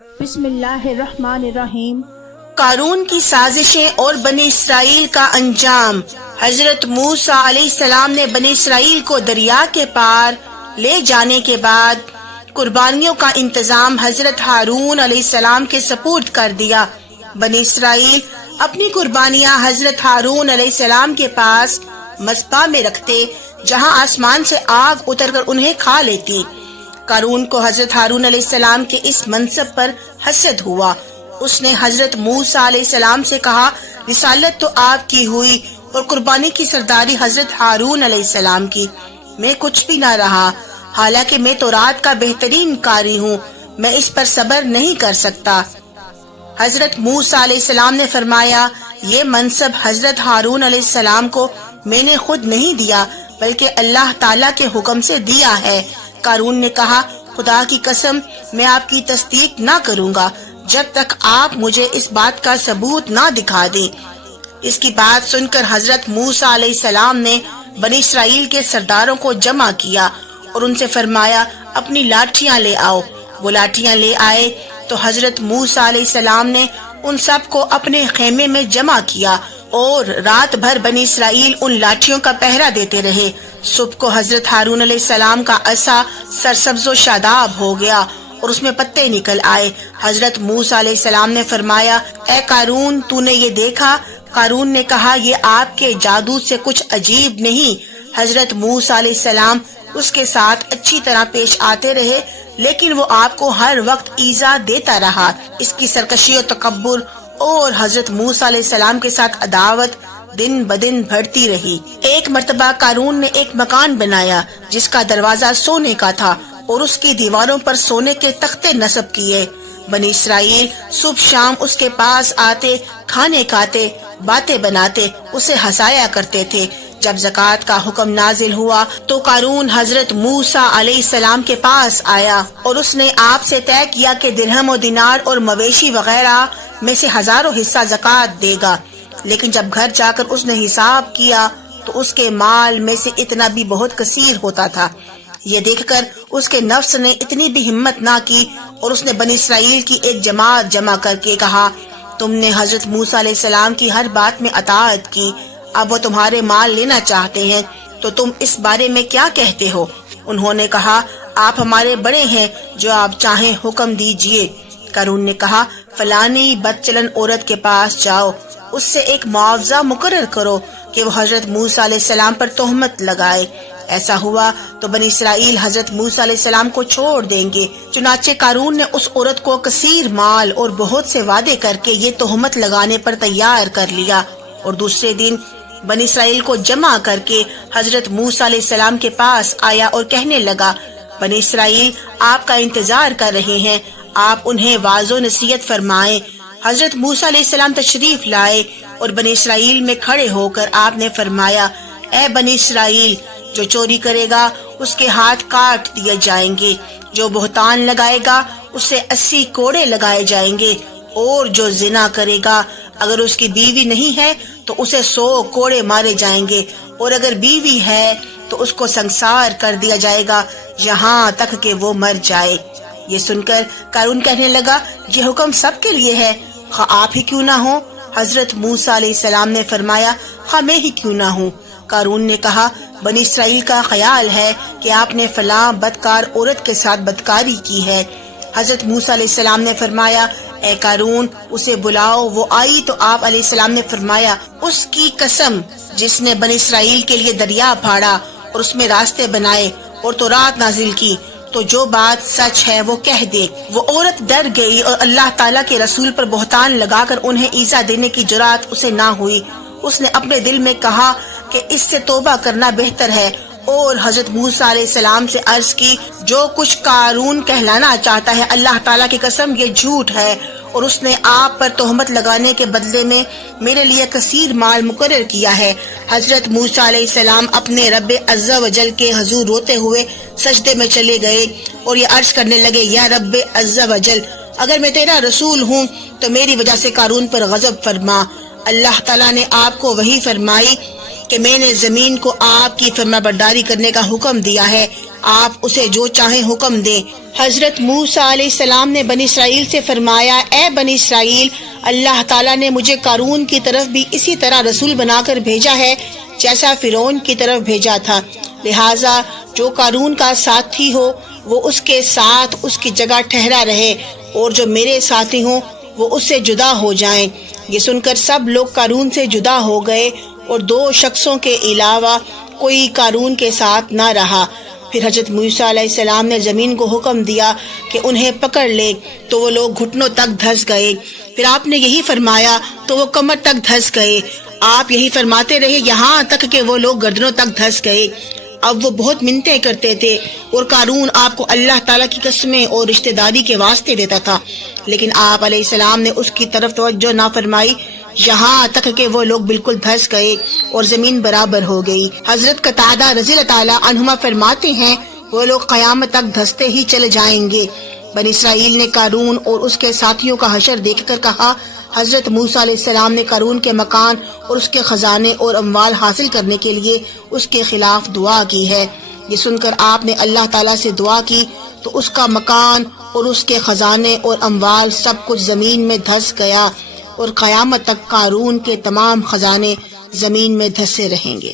بسم اللہ الرحمن الرحیم۔ قارون کی سازشیں اور بنی اسرائیل کا انجام۔ حضرت موسیٰ علیہ السلام نے بنی اسرائیل کو دریا کے پار لے جانے کے بعد قربانیوں کا انتظام حضرت ہارون علیہ السلام کے سپرد کر دیا۔ بنی اسرائیل اپنی قربانیاں حضرت ہارون علیہ السلام کے پاس مذبح میں رکھتے، جہاں آسمان سے آگ اتر کر انہیں کھا لیتی۔ قارون کو حضرت ہارون علیہ السلام کے اس منصب پر حسد ہوا۔ اس نے حضرت موسیٰ علیہ السلام سے کہا، رسالت تو آپ کی ہوئی اور قربانی کی سرداری حضرت ہارون علیہ السلام کی، میں کچھ بھی نہ رہا، حالانکہ میں تورات کا بہترین قاری ہوں، میں اس پر صبر نہیں کر سکتا۔ حضرت موسیٰ علیہ السلام نے فرمایا، یہ منصب حضرت ہارون علیہ السلام کو میں نے خود نہیں دیا بلکہ اللہ تعالیٰ کے حکم سے دیا ہے۔ قارون نے کہا، خدا کی قسم میں آپ کی تصدیق نہ کروں گا جب تک آپ مجھے اس بات کا ثبوت نہ دکھا دیں۔ اس کی بات سن کر حضرت موسیٰ علیہ السلام نے بنی اسرائیل کے سرداروں کو جمع کیا اور ان سے فرمایا، اپنی لاٹھیاں لے آؤ۔ وہ لاٹھیاں لے آئے تو حضرت موسیٰ علیہ السلام نے ان سب کو اپنے خیمے میں جمع کیا اور رات بھر بنی اسرائیل ان لاٹھیوں کا پہرا دیتے رہے۔ صبح کو حضرت ہارون علیہ السلام کا عصا سرسبز و شاداب ہو گیا اور اس میں پتے نکل آئے۔ حضرت موسیٰ علیہ السلام نے فرمایا، اے قارون، تو نے یہ دیکھا؟ قارون نے کہا، یہ آپ کے جادو سے کچھ عجیب نہیں۔ حضرت موسیٰ علیہ السلام اس کے ساتھ اچھی طرح پیش آتے رہے، لیکن وہ آپ کو ہر وقت ایذا دیتا رہا۔ اس کی سرکشی و تکبر اور حضرت موسیٰ علیہ السلام کے ساتھ عداوت دن بدن بڑھتی رہی۔ ایک مرتبہ قارون نے ایک مکان بنایا جس کا دروازہ سونے کا تھا اور اس کی دیواروں پر سونے کے تختے نصب کیے۔ بنی اسرائیل صبح شام اس کے پاس آتے، کھانے کھاتے، باتیں بناتے، اسے ہنسایا کرتے تھے۔ جب زکوٰۃ کا حکم نازل ہوا تو قارون حضرت موسیٰ علیہ السلام کے پاس آیا اور اس نے آپ سے طے کیا کہ درہم و دینار اور مویشی وغیرہ میں سے 1000 حصہ زکوٰۃ دے گا، لیکن جب گھر جا کر اس نے حساب کیا تو اس کے مال میں سے اتنا بھی بہت کثیر ہوتا تھا۔ یہ دیکھ کر اس کے نفس نے اتنی بھی ہمت نہ کی اور اس نے بنی اسرائیل کی ایک جماعت جمع کر کے کہا، تم نے حضرت موسیٰ علیہ السلام کی ہر بات میں اطاعت کی، اب وہ تمہارے مال لینا چاہتے ہیں تو تم اس بارے میں کیا کہتے ہو؟ انہوں نے کہا، آپ ہمارے بڑے ہیں، جو آپ چاہیں حکم دیجئے۔ قارون نے کہا، فلانی بد چلن عورت کے پاس جاؤ، اس سے ایک معاوضہ مقرر کرو کہ وہ حضرت موسیٰ علیہ السلام پر تہمت لگائے۔ ایسا ہوا تو بنی اسرائیل حضرت موسیٰ علیہ السلام کو چھوڑ دیں گے۔ چنانچہ قارون نے اس عورت کو کثیر مال اور بہت سے وعدے کر کے یہ تہمت لگانے پر تیار کر لیا، اور دوسرے دن بنی اسرائیل کو جمع کر کے حضرت موسیٰ علیہ السلام کے پاس آیا اور کہنے لگا، بنی اسرائیل آپ کا انتظار کر رہے ہیں، آپ انہیں واعظ و نصیحت فرمائیں۔ حضرت موسیٰ علیہ السلام تشریف لائے اور بنی اسرائیل میں کھڑے ہو کر آپ نے فرمایا، اے بنی اسرائیل، جو چوری کرے گا اس کے ہاتھ کاٹ دیے جائیں گے، جو بہتان لگائے گا اسے 80 کوڑے لگائے جائیں گے، اور جو زنا کرے گا اگر اس کی بیوی نہیں ہے تو اسے 100 کوڑے مارے جائیں گے، اور اگر بیوی ہے تو اس کو سنسار کر دیا جائے گا یہاں تک کہ وہ مر جائے۔ یہ سن کر قارون کہنے لگا، یہ حکم سب کے لیے ہے، خواہ آپ ہی کیوں نہ ہو؟ حضرت موسیٰ علیہ السلام نے فرمایا، خواہ میں ہی کیوں نہ ہوں۔ قارون نے کہا، بنی اسرائیل کا خیال ہے کہ آپ نے فلاں بدکار عورت کے ساتھ بدکاری کی ہے۔ حضرت موسیٰ علیہ السلام نے فرمایا، اے قارون، اسے بلاؤ۔ وہ آئی تو آپ علیہ السلام نے فرمایا، اس کی قسم جس نے بنی اسرائیل کے لیے دریا پھاڑا اور اس میں راستے بنائے اور تورات نازل کی، تو جو بات سچ ہے وہ کہہ دے۔ وہ عورت ڈر گئی اور اللہ تعالیٰ کے رسول پر بہتان لگا کر انہیں ایذا دینے کی جرأت اسے نہ ہوئی۔ اس نے اپنے دل میں کہا کہ اس سے توبہ کرنا بہتر ہے، اور حضرت موسیٰ علیہ السلام سے عرض کی، جو کچھ قارون کہلانا چاہتا ہے اللہ تعالیٰ کی قسم یہ جھوٹ ہے، اور اس نے آپ پر تہمت لگانے کے بدلے میں میرے لیے کثیر مال مقرر کیا ہے۔ حضرت موسیٰ علیہ السلام اپنے رب عز و جل کے حضور روتے ہوئے سجدے میں چلے گئے اور یہ عرض کرنے لگے، یا رب عز و جل، اگر میں تیرا رسول ہوں تو میری وجہ سے قارون پر غضب فرما۔ اللہ تعالیٰ نے آپ کو وحی فرمائی کہ میں نے زمین کو آپ کی فرما برداری کرنے کا حکم دیا ہے، آپ اسے جو چاہیں حکم دیں۔ حضرت موسیٰ علیہ السلام نے بنی اسرائیل سے فرمایا، اے بنی اسرائیل، اللہ تعالیٰ نے مجھے قارون کی طرف بھی اسی طرح رسول بنا کر بھیجا ہے جیسا فرعون کی طرف بھیجا تھا، لہٰذا جو قارون کا ساتھی ہو وہ اس کے ساتھ اس کی جگہ ٹھہرا رہے، اور جو میرے ساتھی ہوں وہ اس سے جدا ہو جائیں۔ یہ سن کر سب لوگ قارون سے جدا ہو گئے، اور 2 شخصوں کے علاوہ کوئی قارون کے ساتھ نہ رہا۔ پھر حضرت موسیٰ علیہ السلام نے زمین کو حکم دیا کہ انہیں پکڑ لے، تو وہ لوگ گھٹنوں تک دھنس گئے۔ پھر آپ نے یہی فرمایا تو وہ کمر تک دھنس گئے۔ آپ یہی فرماتے رہے یہاں تک کہ وہ لوگ گردنوں تک دھنس گئے۔ اب وہ بہت منتیں کرتے تھے، اور قارون آپ کو اللہ تعالیٰ کی قسمیں اور رشتہ داری کے واسطے دیتا تھا، لیکن آپ علیہ السلام نے اس کی طرف توجہ نہ فرمائی، یہاں تک کہ وہ لوگ بالکل دھنس گئے اور زمین برابر ہو گئی۔ حضرت قتادہ رضی اللہ تعالیٰ عنہما فرماتے ہیں، وہ لوگ قیامت تک دھنستے ہی چلے جائیں گے۔ بنی اسرائیل نے قارون اور اس کے ساتھیوں کا حشر دیکھ کر کہا، حضرت موسیٰ علیہ السلام نے قارون کے مکان اور اس کے خزانے اور اموال حاصل کرنے کے لیے اس کے خلاف دعا کی ہے۔ یہ سن کر آپ نے اللہ تعالیٰ سے دعا کی تو اس کا مکان اور اس کے خزانے اور اموال سب کچھ زمین میں دھس گیا، اور قیامت تک قارون کے تمام خزانے زمین میں دھسے رہیں گے۔